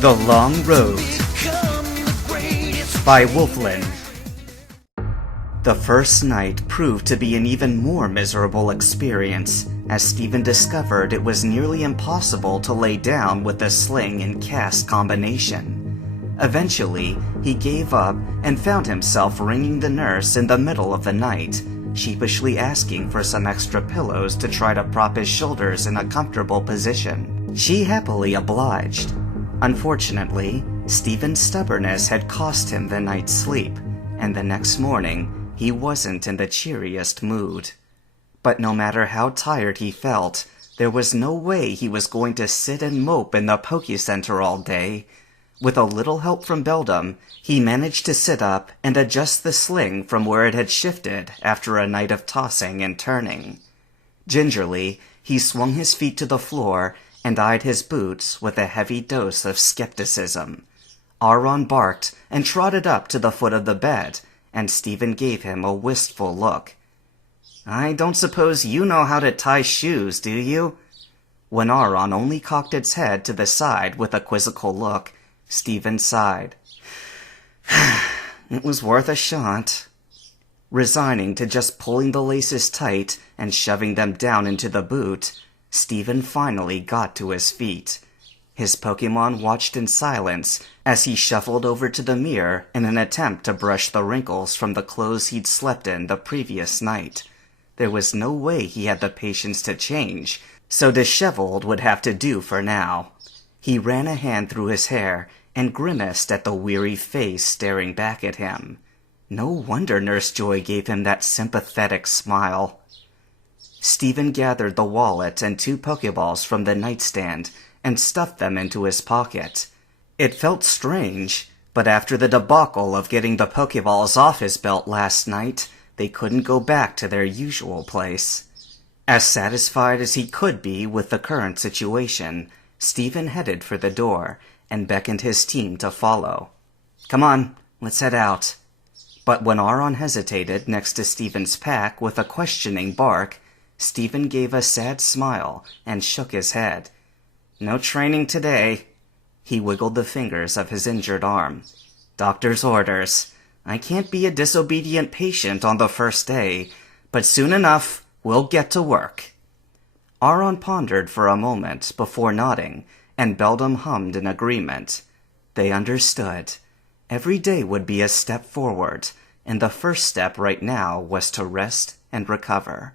The Long Road by Wolfland. The first night proved to be an even more miserable experience, as Stephen discovered it was nearly impossible to lay down with the sling and cast combination. Eventually, he gave up and found himself ringing the nurse in the middle of the night, sheepishly asking for some extra pillows to try to prop his shoulders in a comfortable position. She happily obliged. Unfortunately, Stephen's stubbornness had cost him the night's sleep, and the next morning, he wasn't in the cheeriest mood. But no matter how tired he felt, there was no way he was going to sit and mope in the Poke Center all day. With a little help from Beldam, he managed to sit up and adjust the sling from where it had shifted after a night of tossing and turning. Gingerly, he swung his feet to the floor and eyed his boots with a heavy dose of skepticism. Aaron barked and trotted up to the foot of the bed, and Stephen gave him a wistful look. "I don't suppose you know how to tie shoes, do you?" When Aaron only cocked its head to the side with a quizzical look, Stephen sighed. It was worth a shot. Resigning to just pulling the laces tight and shoving them down into the boot, Stephen finally got to his feet. His Pokemon watched in silence as he shuffled over to the mirror in an attempt to brush the wrinkles from the clothes he'd slept in the previous night. There was no way he had the patience to change, so disheveled would have to do for now. He ran a hand through his hair and grimaced at the weary face staring back at him. No wonder Nurse Joy gave him that sympathetic smile. Stephen gathered the wallet and 2 Pokeballs from the nightstand and stuffed them into his pocket. It felt strange, but after the debacle of getting the Pokeballs off his belt last night, they couldn't go back to their usual place. As satisfied as he could be with the current situation, Stephen headed for the door and beckoned his team to follow. "Come on, let's head out." But when Aaron hesitated next to Stephen's pack with a questioning bark, Stephen gave a sad smile and shook his head. "No training today." He wiggled the fingers of his injured arm. "Doctor's orders. I can't be a disobedient patient on the first day, but soon enough we'll get to work." Aaron pondered for a moment before nodding, and Beldam hummed in agreement. They understood. Every day would be a step forward, and the first step right now was to rest and recover.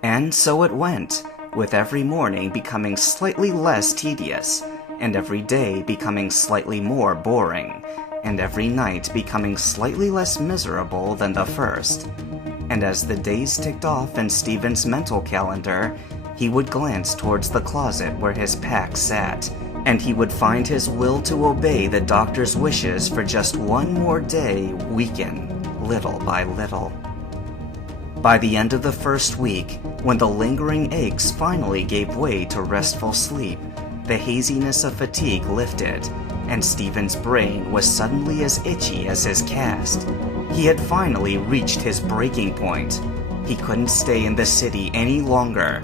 And so it went, with every morning becoming slightly less tedious, and every day becoming slightly more boring, and every night becoming slightly less miserable than the first. And as the days ticked off in Stephen's mental calendar, he would glance towards the closet where his pack sat, and he would find his will to obey the doctor's wishes for just one more day weaken, little by little. By the end of the first week, when the lingering aches finally gave way to restful sleep, the haziness of fatigue lifted, and Stephen's brain was suddenly as itchy as his cast. He had finally reached his breaking point. He couldn't stay in the city any longer.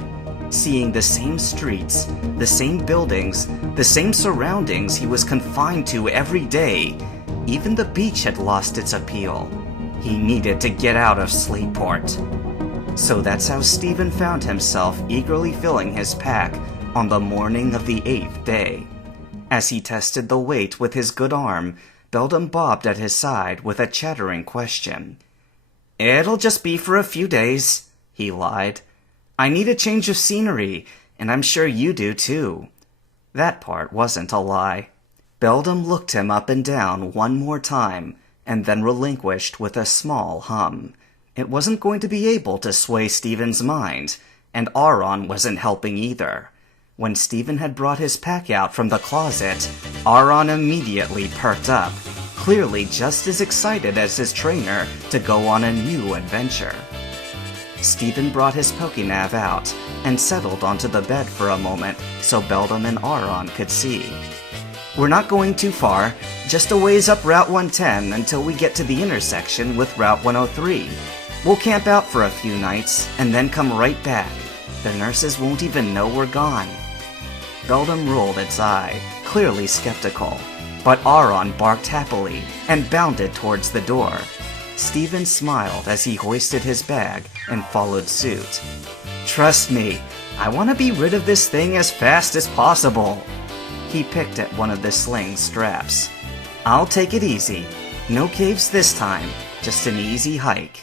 Seeing the same streets, the same buildings, the same surroundings he was confined to every day, even the beach had lost its appeal. He needed to get out of Slateport. So that's how Stephen found himself eagerly filling his pack on the morning of the 8th day. As he tested the weight with his good arm, Beldam bobbed at his side with a chattering question. "It'll just be for a few days," he lied. "I need a change of scenery, and I'm sure you do too." That part wasn't a lie. Beldam looked him up and down one more time, and then relinquished with a small hum. It wasn't going to be able to sway Stephen's mind, and Aaron wasn't helping either. When Stephen had brought his pack out from the closet, Aaron immediately perked up, clearly just as excited as his trainer to go on a new adventure. Stephen brought his Pokénav out and settled onto the bed for a moment so Beldam and Aaron could see. "We're not going too far, just a ways up Route 110 until we get to the intersection with Route 103. We'll camp out for a few nights and then come right back. The nurses won't even know we're gone." Beldum rolled its eye, clearly skeptical, but Aron barked happily and bounded towards the door. Steven smiled as he hoisted his bag and followed suit. "Trust me, I want to be rid of this thing as fast as possible." He picked at one of the sling's straps. "I'll take it easy. No caves this time, just an easy hike."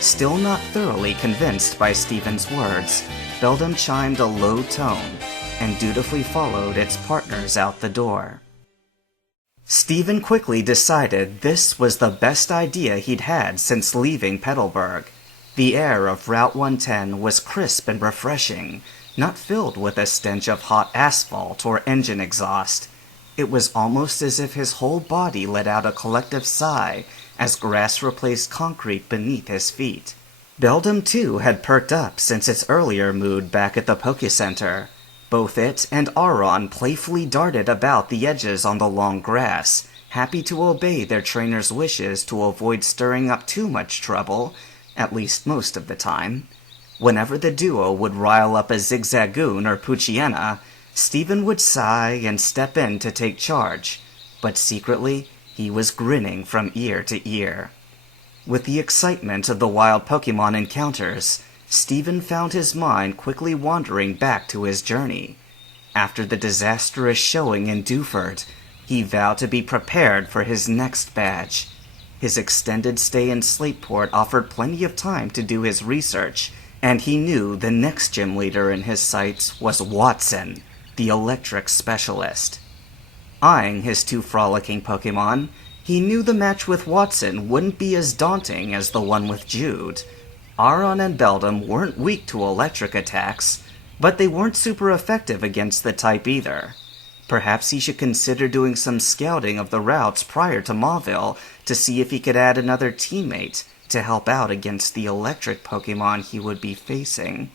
Still not thoroughly convinced by Steven's words, Beldum chimed a low tone and dutifully followed its partners out the door. Steven quickly decided this was the best idea he'd had since leaving Petalburg. The air of Route 110 was crisp and refreshing, not filled with a stench of hot asphalt or engine exhaust. It was almost as if his whole body let out a collective sigh as grass replaced concrete beneath his feet. Beldum, too, had perked up since its earlier mood back at the Poke Center. Both it and Aron playfully darted about the edges on the long grass, happy to obey their trainer's wishes to avoid stirring up too much trouble, at least most of the time. Whenever the duo would rile up a Zigzagoon or Poochyena, Steven would sigh and step in to take charge, but secretly he was grinning from ear to ear. With the excitement of the wild Pokemon encounters, Steven found his mind quickly wandering back to his journey. After the disastrous showing in Dewford, he vowed to be prepared for his next badge. His extended stay in Slateport offered plenty of time to do his research, and he knew the next gym leader in his sights was Watson, the electric specialist. Eyeing his two frolicking Pokemon, he knew the match with Watson wouldn't be as daunting as the one with Jude. Aron and Beldum weren't weak to electric attacks, but they weren't super effective against the type either. Perhaps he should consider doing some scouting of the routes prior to Mauville to see if he could add another teammate to help out against the electric Pokemon he would be facing.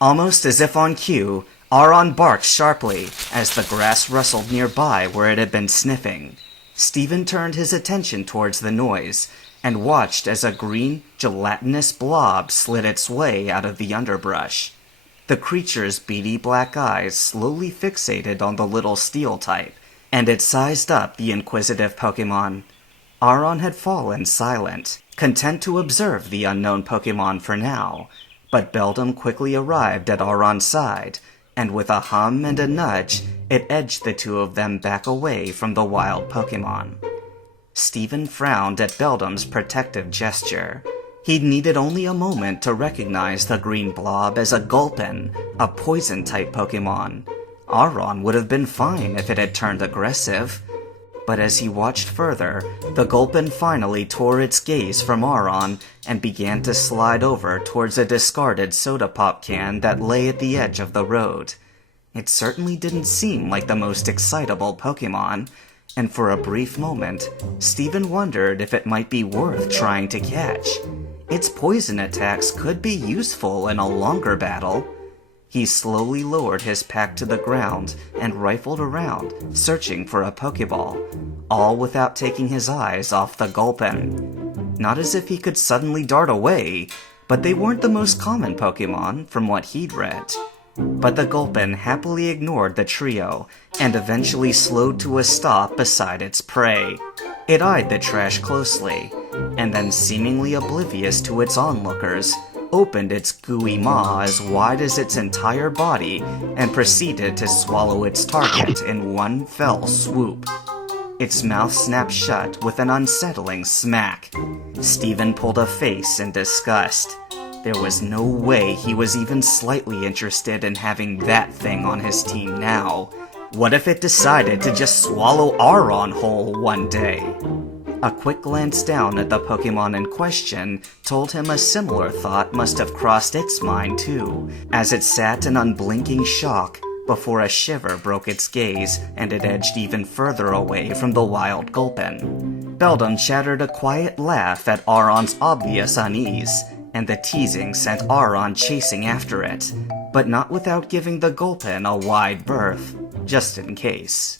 Almost as if on cue, Aron barked sharply as the grass rustled nearby where it had been sniffing. Steven turned his attention towards the noise and watched as a green, gelatinous blob slid its way out of the underbrush. The creature's beady black eyes slowly fixated on the little steel type, and it sized up the inquisitive Pokemon. Aron had fallen silent, content to observe the unknown Pokemon for now, but Beldum quickly arrived at Aron's side, and with a hum and a nudge, it edged the two of them back away from the wild Pokemon. Steven frowned at Beldum's protective gesture. He'd needed only a moment to recognize the green blob as a Gulpin, a poison-type Pokemon. Aron would have been fine if it had turned aggressive. But as he watched further, the Gulpin finally tore its gaze from Aron and began to slide over towards a discarded soda pop can that lay at the edge of the road. It certainly didn't seem like the most excitable Pokemon, and for a brief moment, Steven wondered if it might be worth trying to catch. Its poison attacks could be useful in a longer battle. He slowly lowered his pack to the ground and rifled around, searching for a Pokeball, all without taking his eyes off the Gulpin. Not as if he could suddenly dart away, but they weren't the most common Pokemon from what he'd read. But the Gulpin happily ignored the trio and eventually slowed to a stop beside its prey. It eyed the trash closely, and then, seemingly oblivious to its onlookers, opened its gooey maw as wide as its entire body and proceeded to swallow its target in one fell swoop. Its mouth snapped shut with an unsettling smack. Steven pulled a face in disgust. There was no way he was even slightly interested in having that thing on his team now. What if it decided to just swallow Aron whole one day? A quick glance down at the Pokemon in question told him a similar thought must have crossed its mind too, as it sat in unblinking shock before a shiver broke its gaze and it edged even further away from the wild Gulpin. Beldum chattered a quiet laugh at Aron's obvious unease, and the teasing sent Aron chasing after it, but not without giving the Gulpin a wide berth, just in case.